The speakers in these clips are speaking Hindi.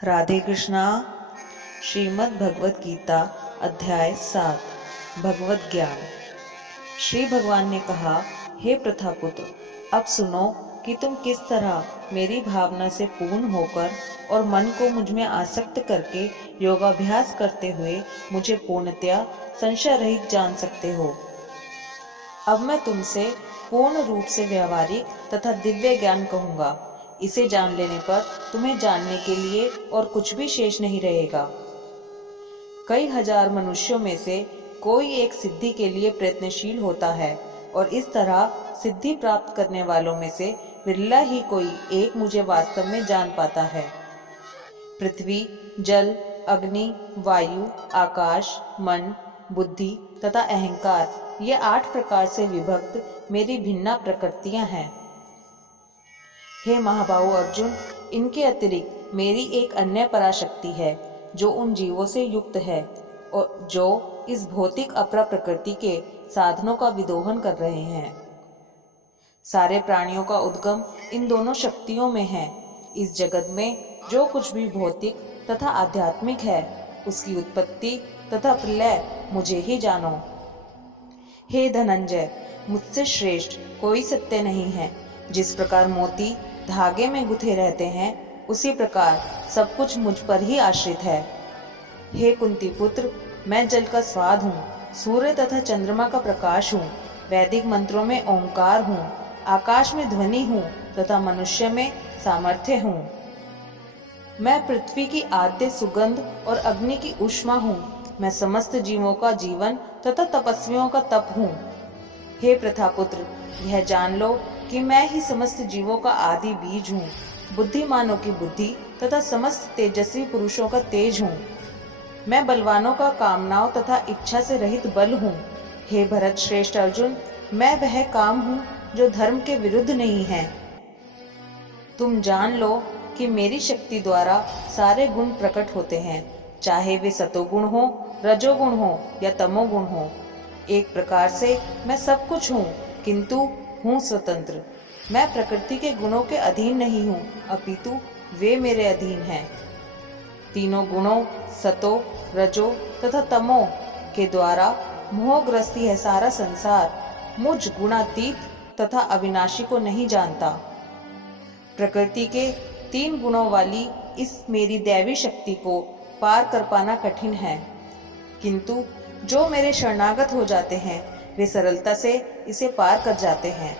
राधे कृष्णा। श्रीमद् भगवत गीता अध्याय 7 भगवत ज्ञान। श्री भगवान ने कहा, हे प्रथापुत्र, अब सुनो कि तुम किस तरह मेरी भावना से पूर्ण होकर और मन को मुझ में आसक्त करके योगाभ्यास करते हुए मुझे पूर्णतया संशय रहित जान सकते हो। अब मैं तुमसे पूर्ण रूप से व्यवहारिक तथा दिव्य ज्ञान कहूँगा। इसे जान लेने पर तुम्हें जानने के लिए और कुछ भी शेष नहीं रहेगा। कई हजार मनुष्यों में से कोई एक सिद्धि के लिए प्रयत्नशील होता है और इस तरह सिद्धि प्राप्त करने वालों में से विरला ही कोई एक मुझे वास्तव में जान पाता है। पृथ्वी, जल, अग्नि, वायु, आकाश, मन, बुद्धि तथा अहंकार, ये 8 प्रकार से विभक्त मेरी भिन्न प्रकृतियां हैं। हे महाबाहु अर्जुन, इनके अतिरिक्त मेरी एक अन्य पराशक्ति है जो उन जीवों से युक्त है और जो इस भौतिक अपरा प्रकृति के साधनों का विदोहन कर रहे हैं। सारे प्राणियों का उद्गम इन दोनों शक्तियों में है। इस जगत में जो कुछ भी भौतिक तथा आध्यात्मिक है, उसकी उत्पत्ति तथा प्रलय मुझे ही जानो। हे धनंजय, मुझसे श्रेष्ठ कोई सत्य नहीं है। जिस प्रकार मोती धागे में गुथे रहते हैं, उसी प्रकार सब कुछ मुझ पर ही आश्रित है। हे कुंती पुत्र, मैं जल का स्वाद हूँ, सूर्य तथा चंद्रमा का प्रकाश हूँ, वैदिक मंत्रों में ओंकार हूँ, आकाश में ध्वनि हूँ तथा मनुष्य में सामर्थ्य हूँ। मैं पृथ्वी की आद्य सुगंध और अग्नि की ऊष्मा हूँ। मैं समस्त जीवों का जीवन तथा तपस्वियों का तप हूँ। हे प्रथापुत्र, यह जान लो कि मैं ही समस्त जीवों का आदि बीज हूँ, बुद्धिमानों की बुद्धि तथा समस्त तेजस्वी पुरुषों का तेज हूँ। मैं बलवानों का कामनाओं तथा इच्छा से रहित बल हूँ। हे भरत श्रेष्ठ अर्जुन, मैं वह काम हूँ जो धर्म के विरुद्ध नहीं है। तुम जान लो कि मेरी शक्ति द्वारा सारे गुण प्रकट होते हैं, चाहे वे सतोगुण हो, रजोगुण हो या तमोगुण हो। एक प्रकार से मैं सब कुछ हूँ, किंतु हूँ स्वतंत्र। मैं प्रकृति के गुणों के अधीन नहीं हूँ, अपितु वे मेरे अधीन हैं। तीनों गुणों सतो, रजो तथा तमो के द्वारा मोहग्रस्ती है सारा संसार मुझ गुणातीत तथा अविनाशी को नहीं जानता। प्रकृति के 3 गुणों वाली इस मेरी दैवी शक्ति को पार कर पाना कठिन है, किंतु जो मेरे शरणागत हो जाते हैं वे सरलता से इसे पार कर जाते हैं।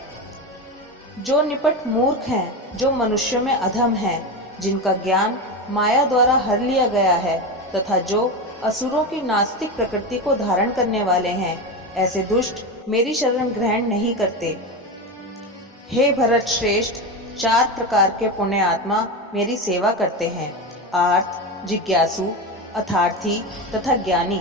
जो निपट मूर्ख हैं, जो मनुष्यों में अधम हैं, जिनका ज्ञान माया द्वारा हर लिया गया है तथा जो असुरों की नास्तिक प्रकृति को धारण करने वाले हैं, ऐसे दुष्ट मेरी शरण ग्रहण नहीं करते। हे भरत श्रेष्ठ, 4 प्रकार के पुण्य आत्मा मेरी सेवा करते हैं, आर्त, जिज्ञासु, अर्थार्थी तथा ज्ञानी।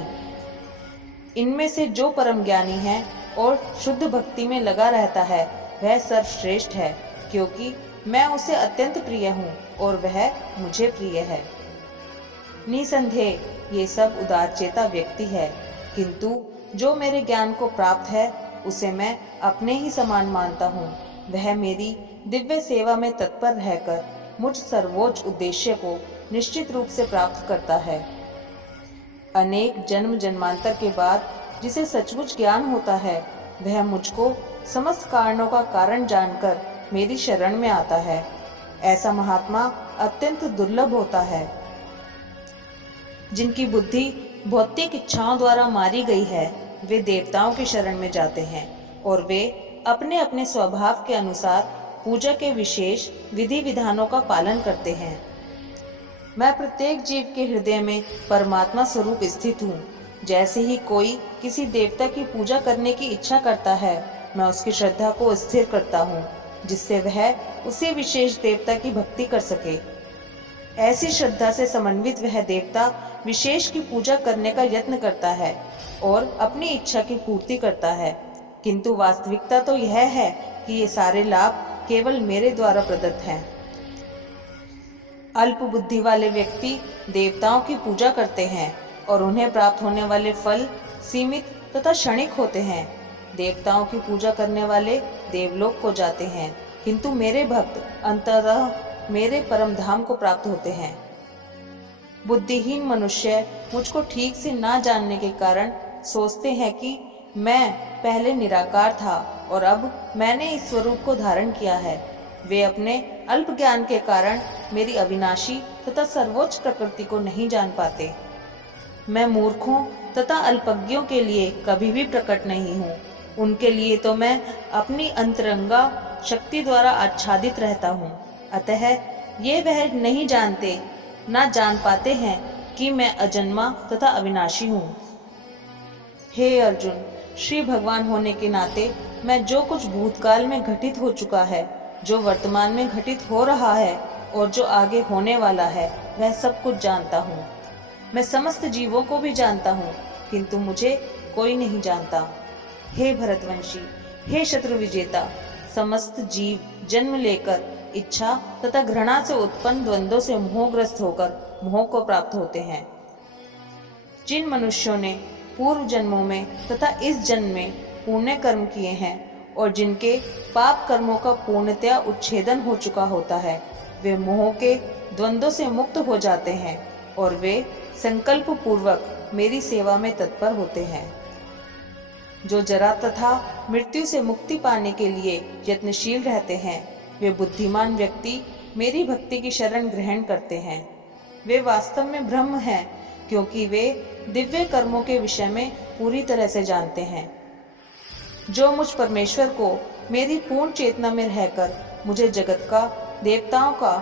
इनमें से जो परम ज्ञानी है और शुद्ध भक्ति में लगा रहता है, वह सर्वश्रेष्ठ है, क्योंकि मैं उसे अत्यंत प्रिय हूँ और वह मुझे प्रिय है। निसंदेह ये सब उदारचेता व्यक्ति है, किंतु जो मेरे ज्ञान को प्राप्त है उसे मैं अपने ही समान मानता हूँ। वह मेरी दिव्य सेवा में तत्पर रहकर मुझ सर्वोच्च उद्देश्य को निश्चित रूप से प्राप्त करता है। अनेक जन्म जन्मांतर के बाद जिसे सचमुच ज्ञान होता है, वह मुझको समस्त कारणों का कारण जानकर मेरी शरण में आता है। ऐसा महात्मा अत्यंत दुर्लभ होता है। जिनकी बुद्धि भौतिक इच्छाओं द्वारा मारी गई है, वे देवताओं की शरण में जाते हैं और वे अपने अपने स्वभाव के अनुसार पूजा के विशेष विधि विधानों का पालन करते हैं। मैं प्रत्येक जीव के हृदय में परमात्मा स्वरूप स्थित हूँ। जैसे ही कोई किसी देवता की पूजा करने की इच्छा करता है, मैं उसकी श्रद्धा को स्थिर करता हूँ, जिससे वह उसी विशेष देवता की भक्ति कर सके। ऐसी श्रद्धा से समन्वित वह देवता विशेष की पूजा करने का यत्न करता है और अपनी इच्छा की पूर्ति करता है, किंतु वास्तविकता तो यह है कि ये सारे लाभ केवल मेरे द्वारा प्रदत्त हैं। अल्प बुद्धि वाले व्यक्ति देवताओं की पूजा करते हैं और उन्हें प्राप्त होने वाले फल सीमित तथा क्षणिक होते हैं। देवताओं की पूजा करने वाले देवलोक को जाते हैं, किंतु मेरे भक्त अंततः मेरे परम धाम को प्राप्त होते हैं। बुद्धिहीन मनुष्य मुझको ठीक से ना जानने के कारण सोचते हैं कि मैं पहले निराकार था और अब मैंने इस स्वरूप को धारण किया है। वे अपने अल्प ज्ञान के कारण मेरी अविनाशी तथा सर्वोच्च प्रकृति को नहीं जान पाते। मैं मूर्खों तथा अल्पज्ञों के लिए कभी भी प्रकट नहीं हूँ। उनके लिए तो मैं अपनी अंतरंगा शक्ति द्वारा आच्छादित रहता हूँ। अतः ये वह नहीं जानते, ना जान पाते हैं कि मैं अजन्मा तथा अविनाशी हूँ। हे अर्जुन, श्री भगवान होने के नाते मैं जो कुछ भूतकाल में घटित हो चुका है, जो वर्तमान में घटित हो रहा है और जो आगे होने वाला है, वह सब कुछ जानता हूँ। मैं समस्त जीवों को भी जानता हूँ, किंतु मुझे कोई नहीं जानता। हे भरतवंशी, हे शत्रु विजेता, समस्त जीव जन्म लेकर इच्छा तथा घृणा से उत्पन्न द्वंद्वों से मोहग्रस्त होकर मोह को प्राप्त होते हैं। जिन मनुष्यों ने पूर्व जन्मों में तथा इस जन्म में पुण्य कर्म किए हैं और जिनके पाप कर्मों का पूर्णतया उच्छेदन हो चुका होता है, वे मोह के द्वंद्वों से मुक्त हो जाते हैं और वे संकल्प पूर्वक मेरी सेवा में तत्पर होते हैं। जो जरा तथा मृत्यु से मुक्ति पाने के लिए यत्नशील रहते हैं, वे बुद्धिमान व्यक्ति मेरी भक्ति की शरण ग्रहण करते हैं। वे वास्तव में ब्रह्म हैं, क्योंकि वे दिव्य कर्मों के विषय में पूरी तरह से जानते हैं। जो मुझ परमेश्वर को मेरी पूर्ण चेतना में रहकर मुझे जगत का, देवताओं का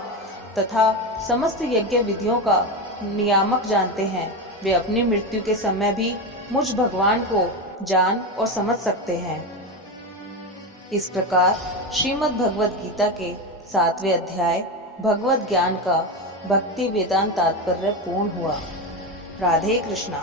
तथा समस्त यज्ञ विधियों का नियामक जानते हैं, वे अपनी मृत्यु के समय भी मुझ भगवान को जान और समझ सकते हैं। इस प्रकार श्रीमद् भगवद गीता के 7वें अध्याय भगवद ज्ञान का भक्ति वेदांत तात्पर्य पूर्ण हुआ। राधे कृष्णा।